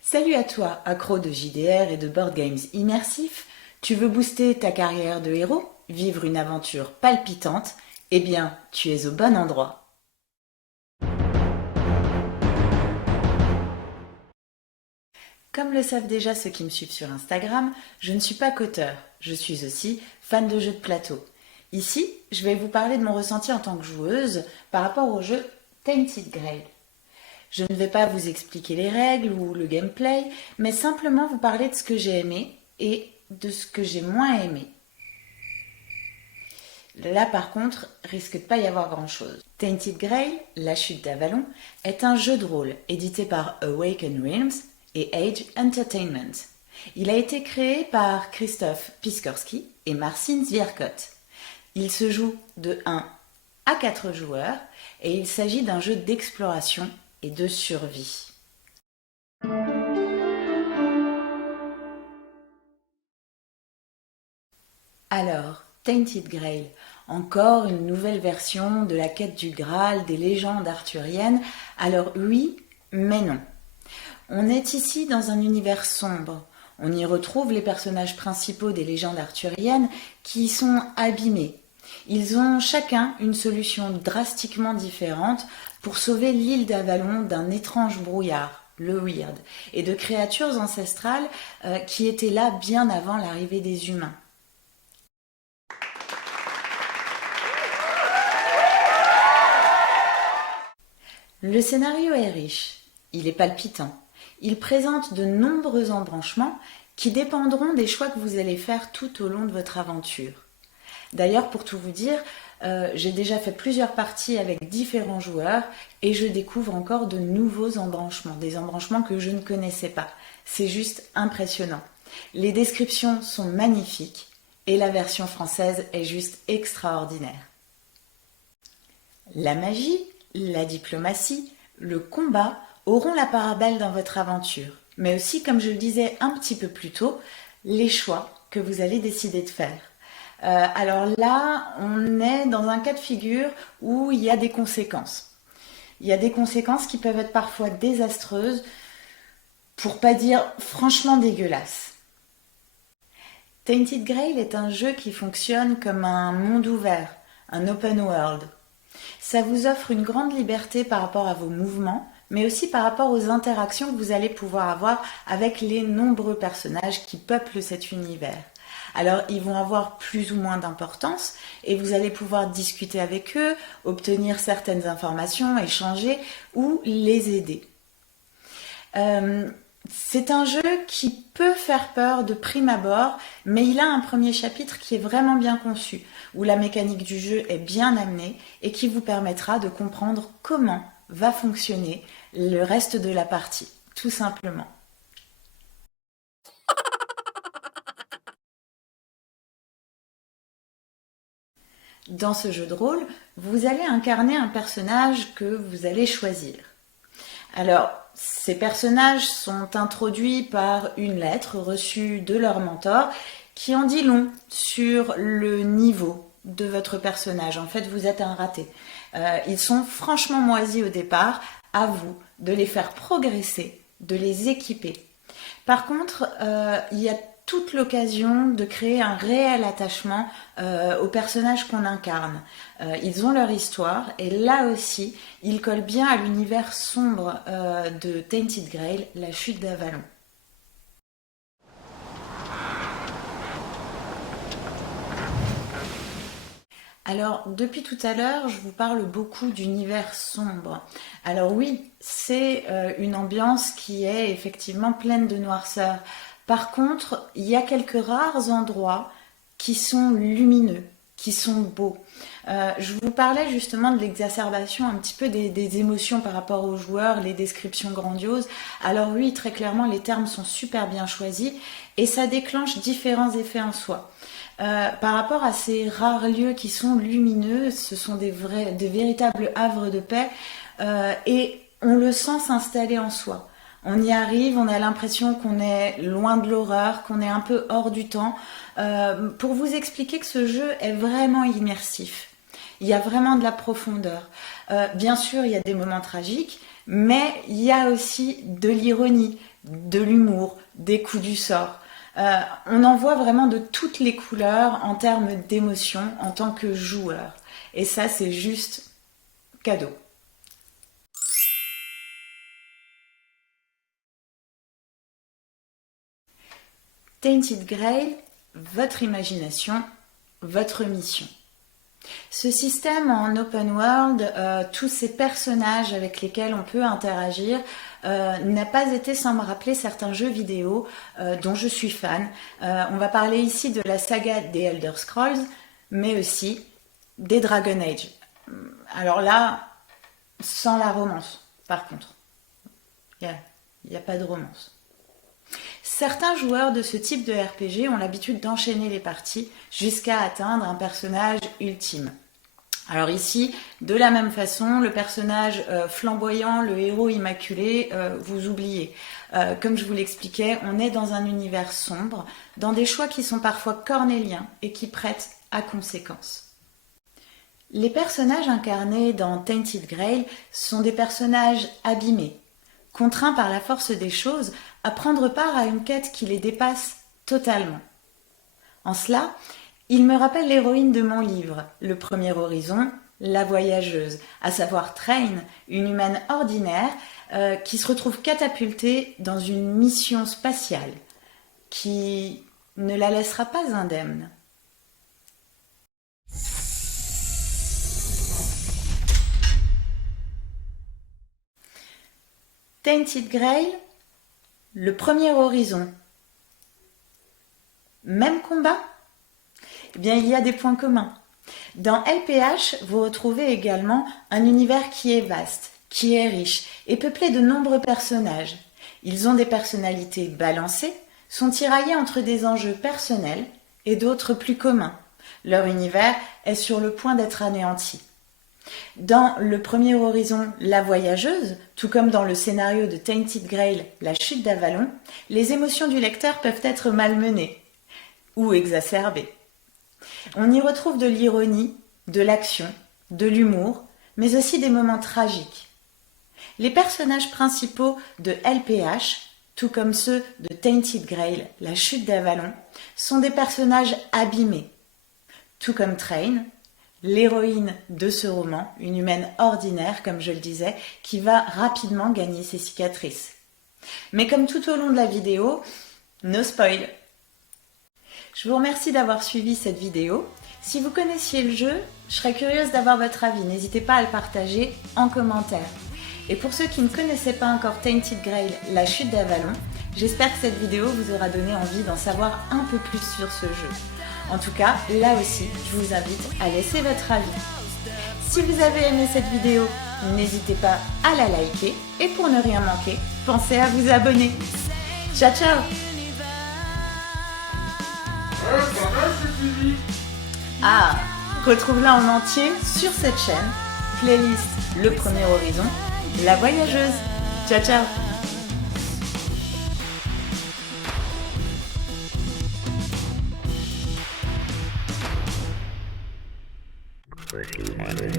Salut à toi, accro de JDR et de board games immersifs. Tu veux booster ta carrière de héros, vivre une aventure palpitante? Eh bien, tu es au bon endroit. Comme le savent déjà ceux qui me suivent sur Instagram, je ne suis pas qu'auteur, je suis aussi fan de jeux de plateau. Ici, je vais vous parler de mon ressenti en tant que joueuse par rapport au jeu Tainted Grail. Je ne vais pas vous expliquer les règles ou le gameplay, mais simplement vous parler de ce que j'ai aimé et de ce que j'ai moins aimé. Là par contre, risque de pas y avoir grand chose. Tainted Grail, La chute d'Avalon, est un jeu de rôle édité par Awaken Realms et Age Entertainment. Il a été créé par Krzysztof Piskorski et Marcin Zwierkot. Il se joue de 1 à 4 joueurs et il s'agit d'un jeu d'exploration et de survie. Alors, Tainted Grail, encore une nouvelle version de la quête du Graal des légendes arthuriennes. Alors oui, mais non. On est ici dans un univers sombre. On y retrouve les personnages principaux des légendes arthuriennes qui y sont abîmés. Ils ont chacun une solution drastiquement différente pour sauver l'île d'Avalon d'un étrange brouillard, le Weird, et de créatures ancestrales qui étaient là bien avant l'arrivée des humains. Le scénario est riche, il est palpitant, il présente de nombreux embranchements qui dépendront des choix que vous allez faire tout au long de votre aventure. D'ailleurs, pour tout vous dire, j'ai déjà fait plusieurs parties avec différents joueurs et je découvre encore de nouveaux embranchements, des embranchements que je ne connaissais pas. C'est juste impressionnant. Les descriptions sont magnifiques et la version française est juste extraordinaire. La magie, la diplomatie, le combat auront la part belle dans votre aventure, mais aussi, comme je le disais un petit peu plus tôt, les choix que vous allez décider de faire. Alors là, on est dans un cas de figure où il y a des conséquences. Il y a des conséquences qui peuvent être parfois désastreuses, pour pas dire franchement dégueulasses. Tainted Grail est un jeu qui fonctionne comme un monde ouvert, un open world. Ça vous offre une grande liberté par rapport à vos mouvements, mais aussi par rapport aux interactions que vous allez pouvoir avoir avec les nombreux personnages qui peuplent cet univers. Alors, ils vont avoir plus ou moins d'importance et vous allez pouvoir discuter avec eux, obtenir certaines informations, échanger ou les aider. C'est un jeu qui peut faire peur de prime abord, mais il a un premier chapitre qui est vraiment bien conçu, où la mécanique du jeu est bien amenée et qui vous permettra de comprendre comment va fonctionner le reste de la partie, tout simplement. Dans ce jeu de rôle, vous allez incarner un personnage que vous allez choisir. Alors, ces personnages sont introduits par une lettre reçue de leur mentor qui en dit long sur le niveau de votre personnage. En fait, vous êtes un raté. Ils sont franchement moisis au départ. À vous de les faire progresser, de les équiper. Par contre, il y a toute l'occasion de créer un réel attachement aux personnages qu'on incarne. Ils ont leur histoire et là aussi, ils collent bien à l'univers sombre de Tainted Grail, La chute d'Avalon. Alors, depuis tout à l'heure, je vous parle beaucoup d'univers sombre. Alors oui, c'est une ambiance qui est effectivement pleine de noirceur. Par contre, il y a quelques rares endroits qui sont lumineux, qui sont beaux. Je vous parlais justement de l'exacerbation un petit peu des émotions par rapport aux joueurs, les descriptions grandioses. Alors oui, très clairement, les termes sont super bien choisis et ça déclenche différents effets en soi. Par rapport à ces rares lieux qui sont lumineux, ce sont des véritables havres de paix et on le sent s'installer en soi. On y arrive, on a l'impression qu'on est loin de l'horreur, qu'on est un peu hors du temps. Pour vous expliquer que ce jeu est vraiment immersif. Il y a vraiment de la profondeur. Bien sûr, il y a des moments tragiques, mais il y a aussi de l'ironie, de l'humour, des coups du sort. On en voit vraiment de toutes les couleurs en termes d'émotion en tant que joueur. Et ça, c'est juste cadeau. Tainted Grail, votre imagination, votre mission. Ce système en open world, tous ces personnages avec lesquels on peut interagir, n'a pas été sans me rappeler certains jeux vidéo dont je suis fan. On va parler ici de la saga des Elder Scrolls, mais aussi des Dragon Age. Alors là, sans la romance, par contre. Il n'y a pas de romance. Certains joueurs de ce type de RPG ont l'habitude d'enchaîner les parties jusqu'à atteindre un personnage ultime. Alors ici, de la même façon, le personnage flamboyant, le héros immaculé, vous oubliez. Comme je vous l'expliquais, on est dans un univers sombre, dans des choix qui sont parfois cornéliens et qui prêtent à conséquence. Les personnages incarnés dans Tainted Grail sont des personnages abîmés, contraints par la force des choses à prendre part à une quête qui les dépasse totalement. En cela, ils me rappellent l'héroïne de mon livre, Le Premier Horizon, la voyageuse, à savoir Train, une humaine ordinaire qui se retrouve catapultée dans une mission spatiale qui ne la laissera pas indemne. Tainted Grail, Le Premier Horizon. Même combat ? Eh bien, il y a des points communs. Dans LPH, vous retrouvez également un univers qui est vaste, qui est riche et peuplé de nombreux personnages. Ils ont des personnalités balancées, sont tiraillés entre des enjeux personnels et d'autres plus communs. Leur univers est sur le point d'être anéanti. Dans Le Premier Horizon, la voyageuse, tout comme dans le scénario de Tainted Grail, la chute d'Avalon, les émotions du lecteur peuvent être malmenées ou exacerbées. On y retrouve de l'ironie, de l'action, de l'humour, mais aussi des moments tragiques. Les personnages principaux de LPH, tout comme ceux de Tainted Grail, la chute d'Avalon, sont des personnages abîmés, tout comme Train, l'héroïne de ce roman, une humaine ordinaire, comme je le disais, qui va rapidement gagner ses cicatrices. Mais comme tout au long de la vidéo, no spoil. Je vous remercie d'avoir suivi cette vidéo. Si vous connaissiez le jeu, je serais curieuse d'avoir votre avis. N'hésitez pas à le partager en commentaire. Et pour ceux qui ne connaissaient pas encore Tainted Grail, la chute d'Avalon, j'espère que cette vidéo vous aura donné envie d'en savoir un peu plus sur ce jeu. En tout cas, là aussi, je vous invite à laisser votre avis. Si vous avez aimé cette vidéo, n'hésitez pas à la liker et pour ne rien manquer, pensez à vous abonner. Ciao ciao! Ah, retrouve-la en entier sur cette chaîne, playlist Le Premier Horizon, la voyageuse. Ciao ciao! First, you wanted